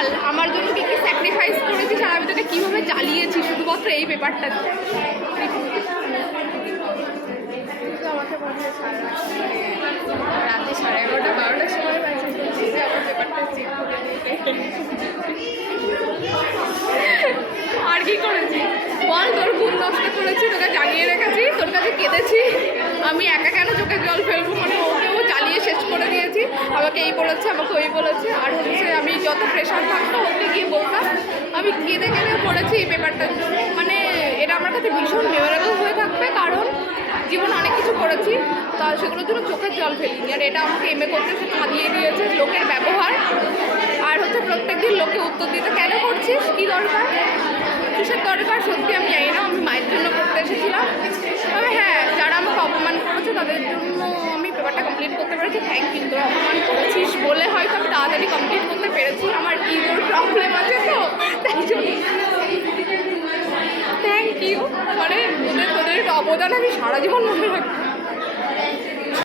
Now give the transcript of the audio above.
বল আমার জন্য কি কি স্যাক্রিফাইস করেছিস আর আমি তোকে কীভাবে চালিয়েছি শুধুমাত্র এই পেপারটা দিয়ে। আমাকে পাঠিয়ে রাতে 11:30-12টার সময় আমার পেপারটা চেক করে আর কি করেছি বল, তোর ঘুম নষ্ট করেছি, তোকে জাগিয়ে রেখেছি, তোর কাছে কেঁদেছি, আমি একা কেন চোখে জল ফেলবো, মানে ওকেও চালিয়ে শেষ করে দিয়েছি, আমাকে এই বলেছে আমাকে ওই বলেছে। আর হচ্ছে আমি যত প্রেশার থাকতো ওকে গিয়ে বলতাম, আমি কেঁদে কেঁদে পড়েছি এই পেপারটার জন্য। মানে এটা আমার কাছে ভীষণ মেমোরেবল হয়ে থাকবে, কারণ জীবনে অনেক কিছু করেছি তা সেগুলোর জন্য চোখের জল ফেলিনি। আর এটা আমাকে এমএ করতে খাইয়ে দিয়েছে লোকের ব্যবহার, আর হচ্ছে প্রত্যেকদিন লোককে উত্তর দিতে কেন করছিস, কী দরকার, কিসের দরকার, সত্যি আমি জানি না। আমি মায়ের জন্য করতে এসেছিলাম, তবে হ্যাঁ যারা আমাকে অপমান করেছে তাদের জন্য আমি পেপারটা কমপ্লিট করতে পেরেছি। থ্যাংক ইউ, তোরা অপমান করেছিস বলে হয়তো আমি তাড়াতাড়ি কমপ্লিট করতে পেরেছি, আমার ইগোর প্রবলেম আছে তো তাই জন্য। থ্যাংক ইউ, মানে তোদের অবদান আমি সারা জীবন মনে রাখবো।